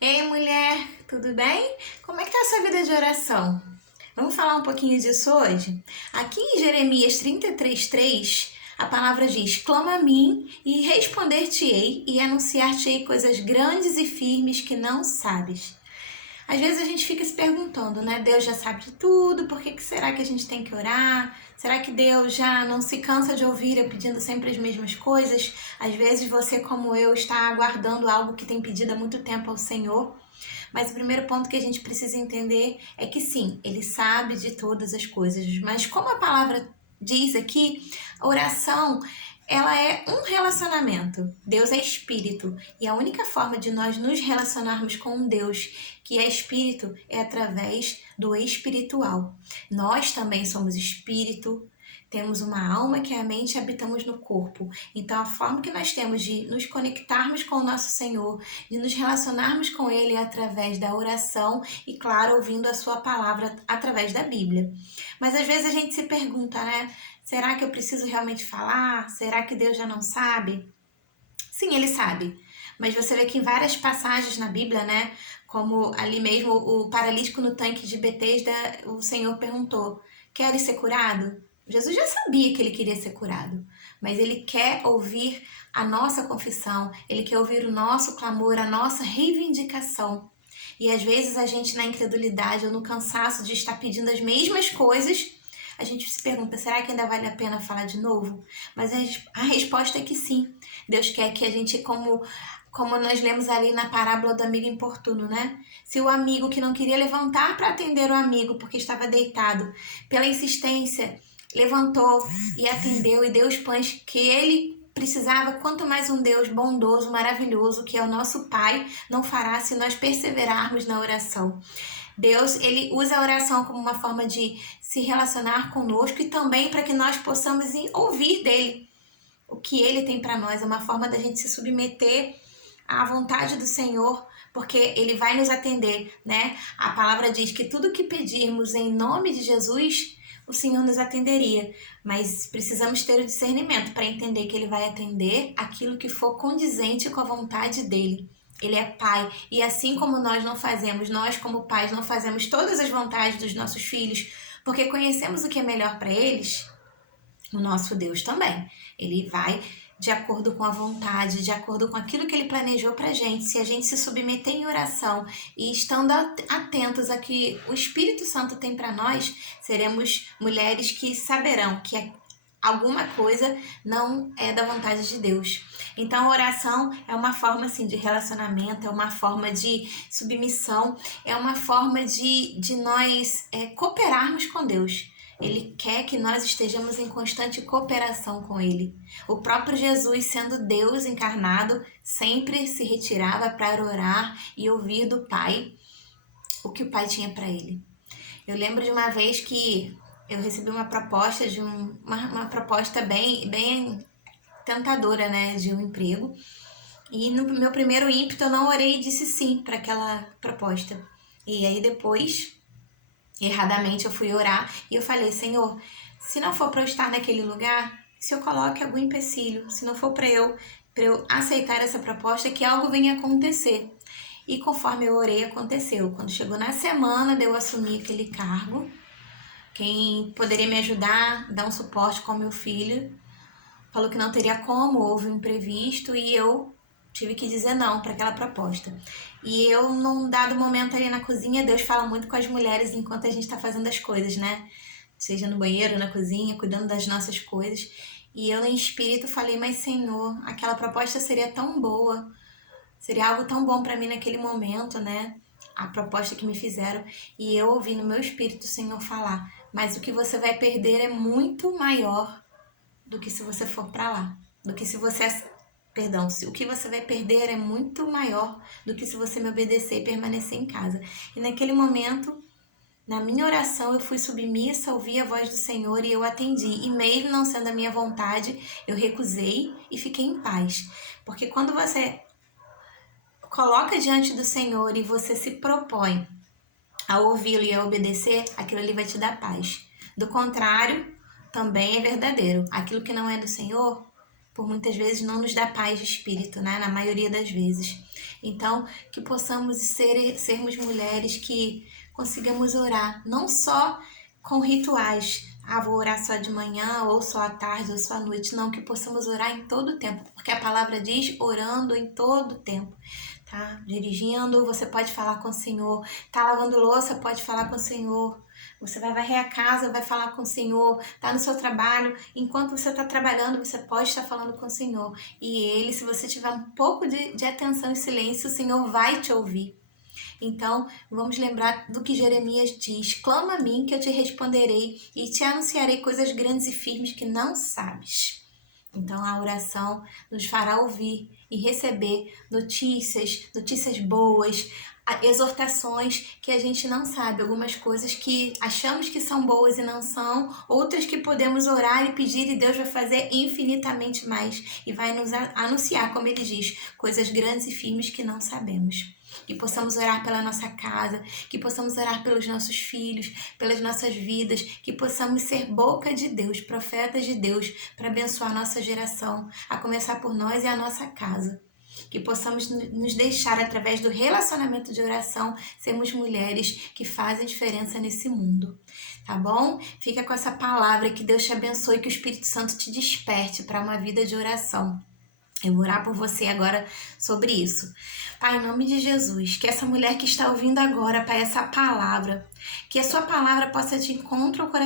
Ei, mulher, tudo bem? Como é que tá a sua vida de oração? Vamos falar um pouquinho disso hoje? Aqui em Jeremias 33:3, a palavra diz: Clama a mim e responder-te-ei e anunciar-te-ei coisas grandes e firmes que não sabes. Às vezes a gente fica se perguntando, né? Deus já sabe de tudo, por que será que a gente tem que orar? Será que Deus já não se cansa de ouvir eu pedindo sempre as mesmas coisas? Às vezes você, como eu, está aguardando algo que tem pedido há muito tempo ao Senhor. Mas o primeiro ponto que a gente precisa entender é que sim, Ele sabe de todas as coisas. Mas como a palavra diz aqui, a oração ela é um relacionamento. Deus é espírito e a única forma de nós nos relacionarmos com um Deus que é espírito é através do espiritual. Nós também somos espírito, temos uma alma que é a mente e habitamos no corpo. Então, a forma que nós temos de nos conectarmos com o nosso Senhor, de nos relacionarmos com Ele é através da oração e, claro, ouvindo a Sua palavra através da Bíblia. Mas às vezes a gente se pergunta, né? Será que eu preciso realmente falar? Será que Deus já não sabe? Sim, Ele sabe. Mas você vê que em várias passagens na Bíblia, né? Como ali mesmo o paralítico no tanque de Betesda, o Senhor perguntou: queres ser curado? Jesus já sabia que ele queria ser curado, mas ele quer ouvir a nossa confissão, ele quer ouvir o nosso clamor, a nossa reivindicação. E às vezes a gente, na incredulidade ou no cansaço de estar pedindo as mesmas coisas, a gente se pergunta: será que ainda vale a pena falar de novo? Mas a resposta é que sim. Deus quer que a gente, como nós lemos ali na parábola do amigo importuno, né? Se o amigo que não queria levantar para atender o amigo porque estava deitado, pela insistência, levantou e atendeu e deu os pães que ele precisava, quanto mais um Deus bondoso, maravilhoso, que é o nosso Pai, não fará se nós perseverarmos na oração. Deus, ele usa a oração como uma forma de se relacionar conosco e também para que nós possamos ouvir dele o que ele tem para nós. É uma forma da gente se submeter à vontade do Senhor, porque ele vai nos atender, né? A palavra diz que tudo que pedirmos em nome de Jesus, o Senhor nos atenderia. Mas precisamos ter o discernimento para entender que ele vai atender aquilo que for condizente com a vontade dele. Ele é pai, e assim como nós não fazemos, nós como pais não fazemos todas as vontades dos nossos filhos, porque conhecemos o que é melhor para eles, o nosso Deus também. Ele vai de acordo com a vontade, de acordo com aquilo que ele planejou pra gente. Se a gente se submeter em oração e estando atentos a que o Espírito Santo tem para nós, seremos mulheres que saberão que alguma coisa não é da vontade de Deus. Então, a oração é uma forma assim de relacionamento, é uma forma de submissão, é uma forma de nós cooperarmos com Deus. Ele quer que nós estejamos em constante cooperação com Ele. O próprio Jesus, sendo Deus encarnado, sempre se retirava para orar e ouvir do Pai o que o Pai tinha para ele. Eu lembro de uma vez que eu recebi uma proposta de uma proposta bem tentadora, né, de um emprego. E no meu primeiro ímpeto eu não orei e disse sim para aquela proposta. E aí depois, erradamente, eu fui orar e eu falei: Senhor, se não for para eu estar naquele lugar, se eu coloque algum empecilho, se não for para eu aceitar essa proposta, que algo venha acontecer. E conforme eu orei, aconteceu. Quando chegou na semana de eu assumir aquele cargo, quem poderia me ajudar, dar um suporte com meu filho, falou que não teria como, houve um imprevisto e eu tive que dizer não para aquela proposta. E eu, num dado momento ali na cozinha, Deus fala muito com as mulheres enquanto a gente está fazendo as coisas, né? Seja no banheiro, na cozinha, cuidando das nossas coisas. E eu, em espírito, falei: mas Senhor, aquela proposta seria tão boa, seria algo tão bom para mim naquele momento, né? A proposta que me fizeram. E eu ouvi no meu espírito o Senhor falar: mas o que você vai perder é muito maior do que se você for para lá. Do que se você... Perdão, o que você vai perder é muito maior do que se você me obedecer e permanecer em casa. E naquele momento, na minha oração, eu fui submissa, ouvi a voz do Senhor e eu atendi. E mesmo não sendo a minha vontade, eu recusei e fiquei em paz. Porque quando você coloca diante do Senhor e você se propõe a ouvi-lo e a obedecer, aquilo ali vai te dar paz. Do contrário, também é verdadeiro. Aquilo que não é do Senhor, por muitas vezes, não nos dá paz de espírito, né? Na maioria das vezes. Então, que possamos sermos mulheres que consigamos orar, não só com rituais. Ah, vou orar só de manhã, ou só à tarde, ou só à noite. Não, que possamos orar em todo o tempo, porque a palavra diz orando em todo o tempo. Tá dirigindo, você pode falar com o Senhor. Tá lavando louça, pode falar com o Senhor. Você vai varrer a casa, vai falar com o Senhor. Tá no seu trabalho, enquanto você está trabalhando, você pode estar falando com o Senhor. E Ele, se você tiver um pouco de atenção e silêncio, o Senhor vai te ouvir. Então, vamos lembrar do que Jeremias diz: clama a mim que eu te responderei e te anunciarei coisas grandes e firmes que não sabes. Então, a oração nos fará ouvir e receber notícias boas, exortações que a gente não sabe, algumas coisas que achamos que são boas e não são, outras que podemos orar e pedir e Deus vai fazer infinitamente mais e vai nos anunciar, como ele diz, coisas grandes e firmes que não sabemos. Que possamos orar pela nossa casa, que possamos orar pelos nossos filhos, pelas nossas vidas, que possamos ser boca de Deus, profetas de Deus, para abençoar a nossa geração, a começar por nós e a nossa casa. Que possamos nos deixar, através do relacionamento de oração, sermos mulheres que fazem diferença nesse mundo. Tá bom? Fica com essa palavra, que Deus te abençoe, que o Espírito Santo te desperte para uma vida de oração. Eu vou orar por você agora sobre isso. Pai, em nome de Jesus, que essa mulher que está ouvindo agora, Pai, essa palavra, que a sua palavra possa te encontrar o coração